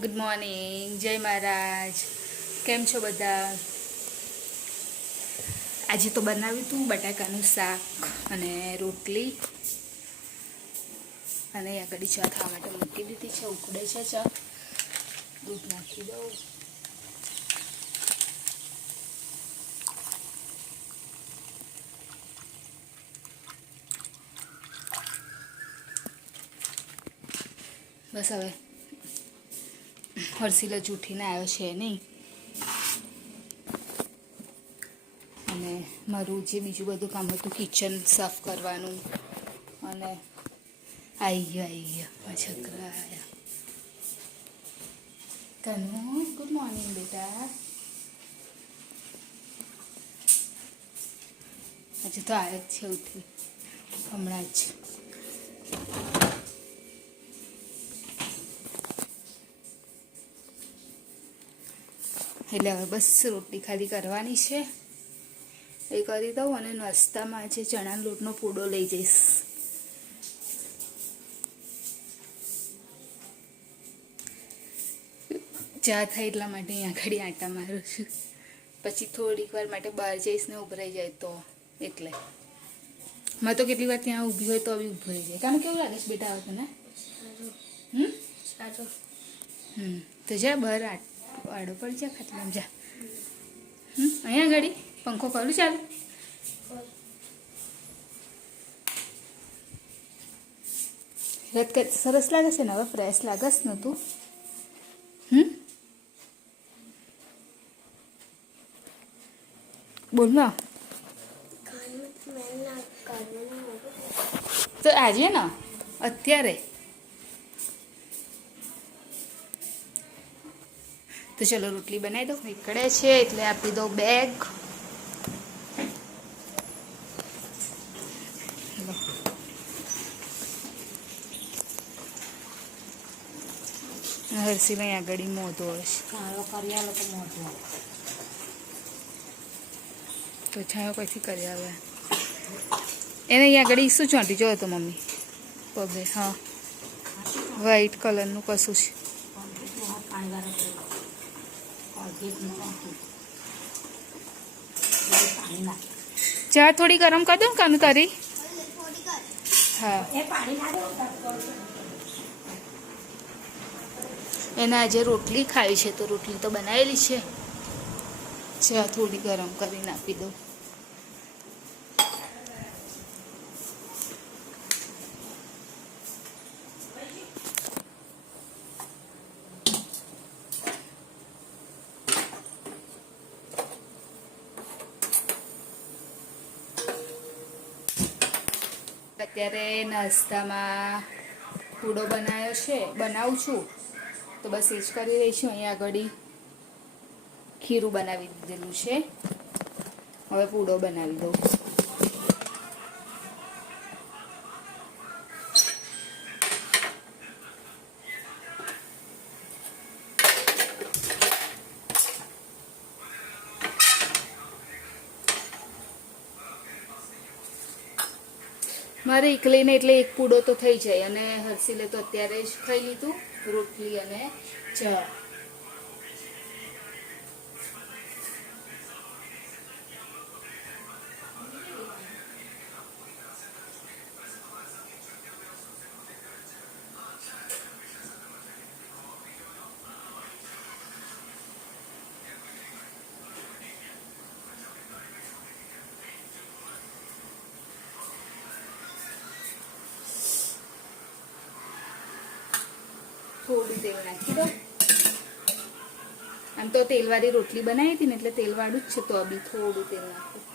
Good morning, જય મહારાજ. કેમ છો બધા? આજે તો બનાવ્યું હતું બટાકાનું શાક અને રોટલી, અને આગળ ચા ખાવા માટે મૂકી દીધી છે. ઉકળે છે ચા, દૂધ નાખી દઉં. બસ હવે હર્ષિલ જ ઉઠીને આવ્યો છે નહીં, અને મારું જે બીજું બધું કામ હતું કિચન સાફ કરવાનું, અને આવી ગયા છોકરા આવ્યા. તનુ ગુડ મોર્નિંગ બેટા. હજુ તો આવ્યો જ છે, ઉઠી હમણાં જ. એટલે હવે બસ રોટલી ખાલી કરવાની છે, એ કરી દઉં. અને નાસ્તામાં જે ચણાના લોટનો પૂડો લઈ જઈશ. ચા થાય એટલા માટે અહીંયા ઘડી આંટા મારું છું. પછી થોડીક વાર માટે બહાર જઈશ ને ઉભરાઈ જાય તો, એટલે મેં તો કેટલી વાર ત્યાં ઊભી હોય તો બી ઉભરાઈ જાય. કામ કેવું લાગે છે બેટા આવે તને? તો જા બહાર વાડો પડી જા ખાટલામાં જા. અહીંયા ઘડી પંખો કરું ચાલુ. રત સરસ લાગે છે ને, હવે ફ્રેશ લાગસ ને તું? બોલ ના તો આજે ને અત્યારે તો ચલો રોટલી બનાવી દો. નીકળે છે એટલે આપી દો બેગ. હર્ષિલ અહીંયા આગળ મોઢો હશે તો છાયો કઈથી કરી આવ્યા એને. અહીંયા આગળ શું ચોંટી જોયો તો મમ્મી પગે? હા, વ્હાઈટ કલરનું કશું છે. ચા થોડી ગરમ કરી દઉં કાનું તારી? હા, એને આજે રોટલી ખાવી છે તો રોટલી તો બનાવેલી છે. ચા થોડી ગરમ કરીને આપી દઉં. અત્યારે નાસ્તામાં પૂડો બનાવું છું, તો બસ એ જ કરી રહી છું. અહીંયા આગળ ખીરું બનાવી દીધેલું છે, હવે પૂડો બનાવી દઉં. મારે એકલીને એટલે એક પૂડો તો થઈ જાય, અને હર્ષિલે તો અત્યારે જ ખાઈ લીધું રોટલી અને ચા. થોડું તેલ નાખી દો. આમ તો તેલવાળી રોટલી બનાવી હતી ને એટલે તેલવાળું જ છે, તો બી થોડું તેલ નાખું.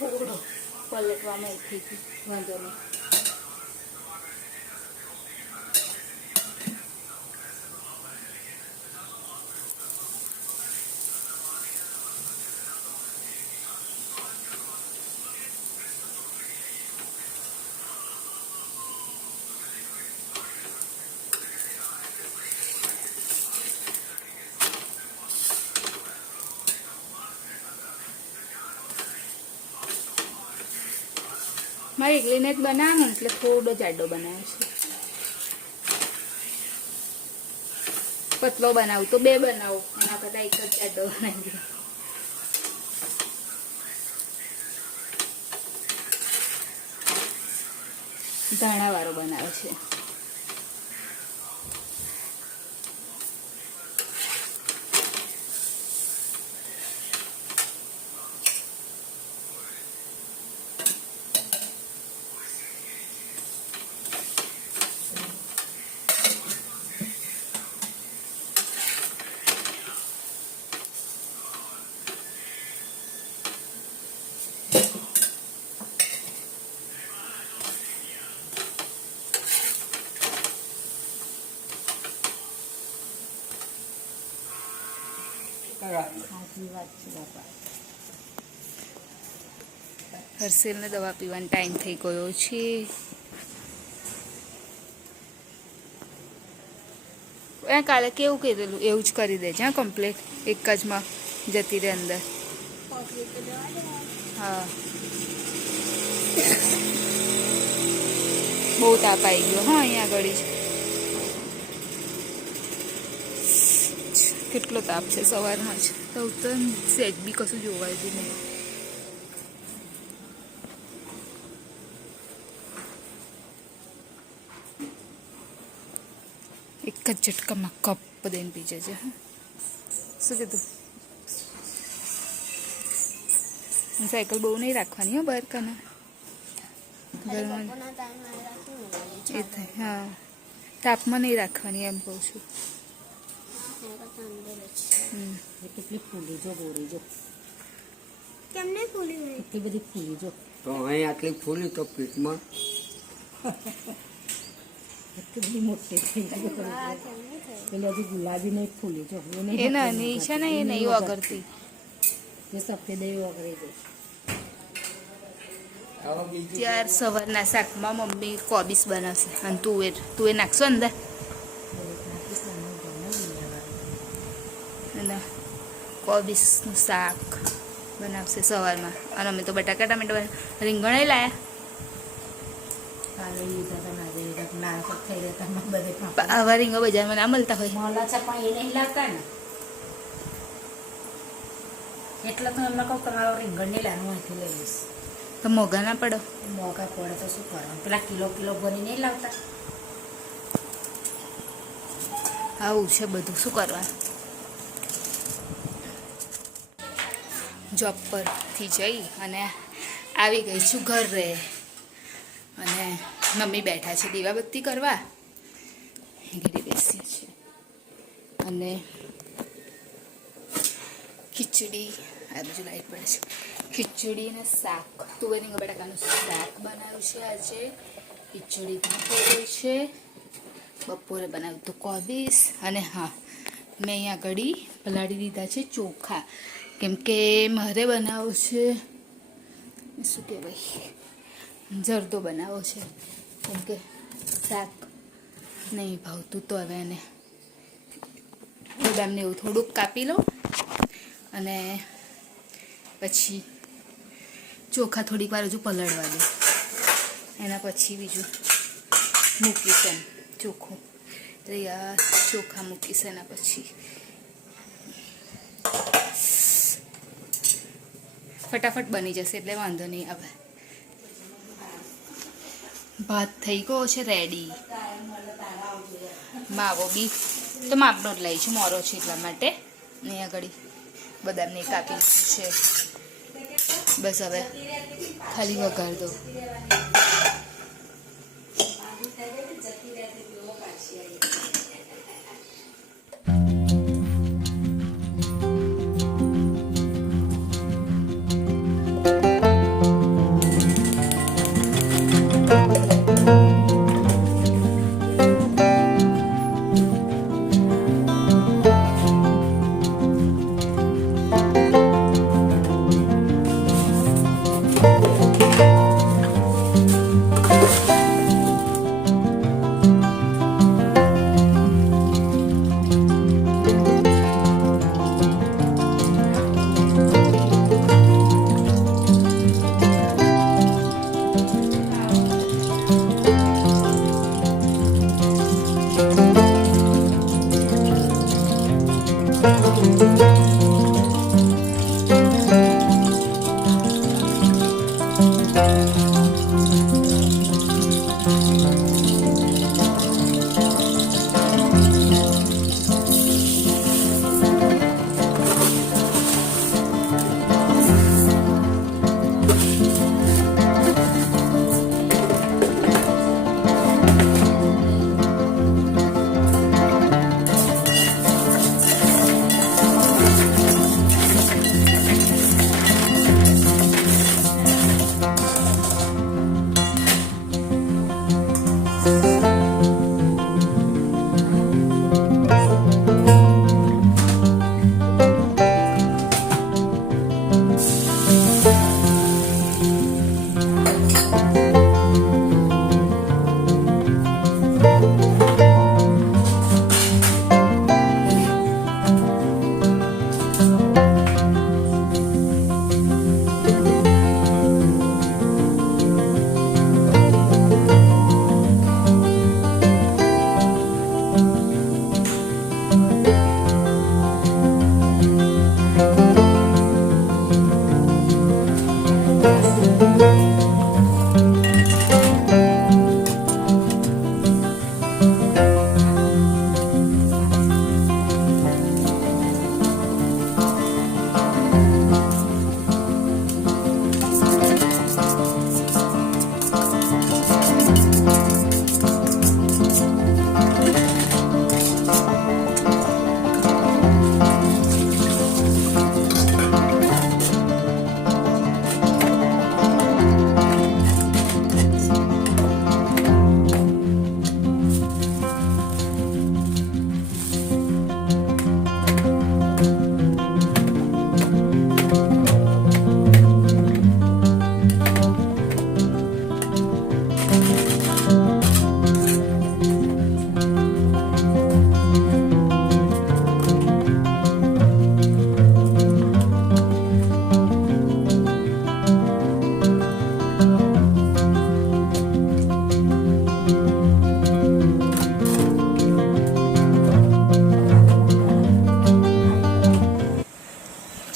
થોડો પલટવામાં થઈ ગયું, વાંધો નહીં. મારે એકલીને જ બનાવવાનો એટલે થોડો જાડો બનાવ્યો છે. પતલો બનાવું તો બે બનાવું, એના કરતા એક જ જાડો બનાવી દઉં. ધાણાવાળો બનાવે છે. હર્ષિલને દવા પીવાનો ટાઈમ થઈ ગયો છે. કાલે કેવું કીધેલું એવું જ કરી દેજે. હા, કમ્પ્લીટ એક જ માં જતી રહે અંદર. હા, બહુ તાપ આવી ગયો. હા, અહીંયા આગળ જ કેટલો તાપ છે સવારમાં જ. તો સેજ બી કશું જોવાય બી નહીં. એક જ ઝટકામાં કપ દઈને પી જજે. હા, શું કીધું? સાયકલ બહુ નહીં રાખવાની હો બહાર કને, ગરમ એ થાય. હા, તાપમાં નહીં રાખવાની એમ કહું છું. કેટલી ફૂલી જો ગોળી જો, કેમને ફૂલી હોય એટલી બધી ફૂલી જો, તો અહીં આટલી ફૂલી તો પીઠમાં એટલી બધી મોટી થઈ ગઈ. પેલી હજી ગુલાબી નહીં ફૂલી જો, એ નાની છે ને, એ નહીં વગરતી. જે સફેદ એ વગરે છે. ત્યાર સવારના શાકમાં મમ્મી કોબીસ બનાવશે અને તુવેર નાખશો અંદર અને કોબીસનું શાક બનાવશે સવારમાં. અને અમે તો બટાકા ટામેટા રીંગણ લાયા. આવા રીંગણ બજારમાં ના મળતા હોય. મોલા છે પણ એ નહીં લાવતા ને, એટલે તો એમને કહું તમારો રીંગણ નહીં લાવવાનું, અહીંથી લઈ લઈશ. તો મોંઘા ના પડો. મોંઘા પડે તો શું કરવાનું, પેલા કિલો ભરી નહીં લાવતા. આવું છે બધું, શું કરવાનું. જોબ પરથી જઈ અને આવી ગઈ છું ઘરે અને મમ્મી બેઠા છે દીવાબત્તી કરવા. ઘરે બેસીએ છીએ અને ખીચડી, આ બાજુ લાઈટ પડે છે. ખીચડી અને શાક, તુવેર રીંગણ બટાકાનું શાક બનાવ્યું છે આજે. ખીચડી બનાવી છે, બપોરે બનાવ્યું તો કોબીસ. અને હા, મેં અહીંયા ઘડી પલાળી દીધા છે ચોખા, કેમ કે મારે બનાવો છે શું કહેવાય, જરદો બનાવો છે, કેમ કે શાક નહીં ભાવતું. તો હવે એને બદામને એવું થોડુંક કાપી લો અને પછી ચોખા થોડીક વાર હજુ પલળવા દો. એના પછી બીજું મૂકીશ એમ ચોખ્ખું, એટલે આ ચોખા મૂકીશ. એના પછી ફટાફટ બની જશે એટલે વાંધો નહીં આવે. ભાત થઈ ગયો છે રેડી. માવો બી તો માપનો જ લઈ છું, મોરો છે એટલા માટે. ને આગળ બદામને કાપી છે. બસ હવે ખાલી વઘાર દો.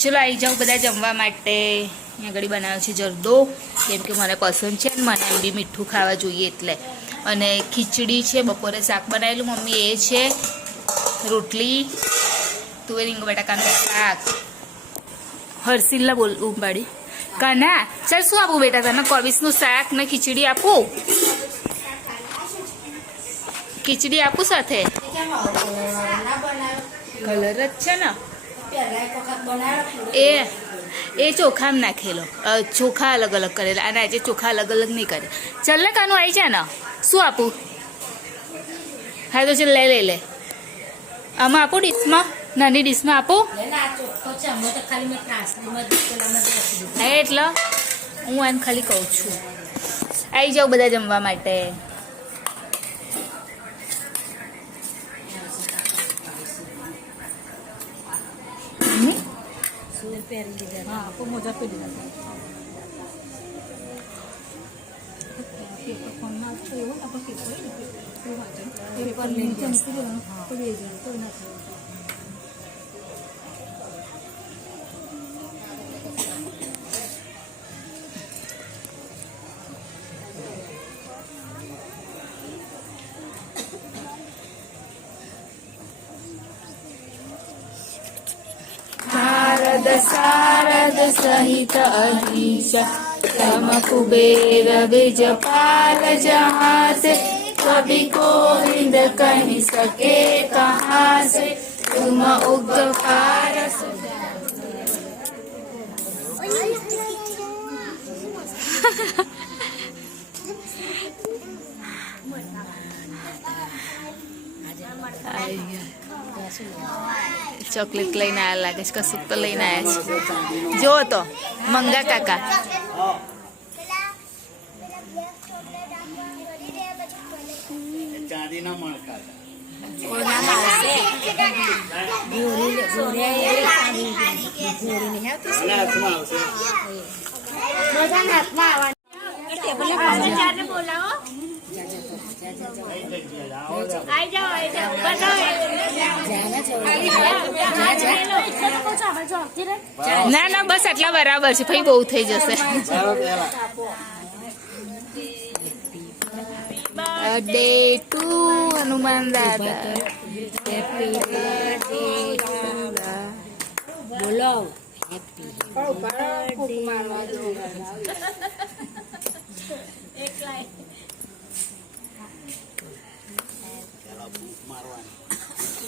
ચલો આવી જાઓ બધા જમવા માટે. અહીંયા આગળ બનાવ્યો છે જરદો, કેમ કે મને પસંદ છે ને મને એમ બી મીઠું ખાવા જોઈએ એટલે. અને ખીચડી છે, બપોરે શાક બનાવેલું મમ્મી એ છે, રોટલી, તુવેર રીંગણ બટાકાનું શાક. હર્ષિલના બોલ ઉંબાડી કાના ચાલ શું આપું બેટા તને? કોબીસનું શાક ને ખીચડી આપું? ખીચડી આપું સાથે? કલર જ છે ને એ ચોખામાં નાખેલો, ચોખા અલગ અલગ કરેલા, અને આજે ચોખા અલગ અલગ નહીં કરે. ચાલ ને કાનું આવી જા ને. શું આપું? હા તો ચાલ લઈ લે. આમાં આપું ડીશમાં, નાની ડીશમાં આપું? હા એટલે હું આને ખાલી કહું છું. આવી જાઓ બધા જમવા માટે. હા આપો મોજા કરી દીધા. પેપર ફોનમાં આવતો એવો આપણે પેપર પેપર લઈને જમતી રહેવાનું. તો બે જણ તો ના થાય. શારદ સહિત અહિષ તમ કુબેર બીજપાલ જહાં से कभी गोविंद कहीं सके कहाँ से तुम उद्धार. ચોકલેટ લઈને આવ્યા લાગે છે, કશુંક તો લઈને આવ્યા છે. જો તો મંગા કાકા ચાંદીના મણકા ના ના બસ આટલા બરાબર છે ભાઈ, બહુ થઈ જશે. બર્થડે ટુ હનુમાન દાદા. હેપી બર્થડે બોલો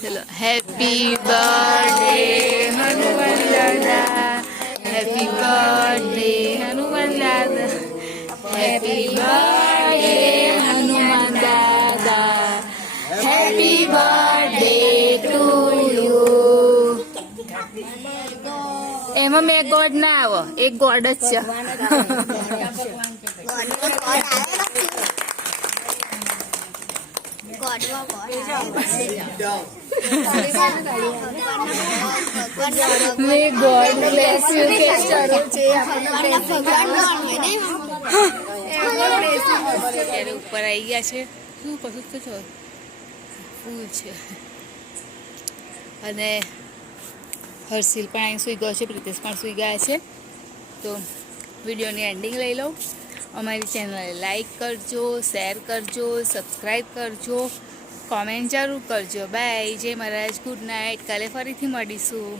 ચલો. હેપી બર્થડે હનુમાન દાદા, હેપી બર્થડે હનુમાન દાદા, હેપી બર્થડે હનુમાન દાદા, હેપી બર્થડે ટુ યુ. એમાં મેં ગોડ ના આવો, એક ગોડ જ છે. May God bless you કે ચરો છે અત્યારે ઉપર આવી ગયા છે. શું કશું તો છો ફૂલ છે. અને હર્ષિલ પણ અહીં સૂઈ ગયો છે, પ્રિતેશ પણ સૂઈ ગયા છે. તો વિડીયોની એન્ડિંગ લઈ લઉં. અમારી ચેનલને લાઈક કરજો, શેર કરજો, સબસ્ક્રાઈબ કરજો, કોમેન્ટ જરૂર કરજો. બાય. જય મહારાજ, ગુડ નાઇટ. કાલે ફરીથી મળીશું.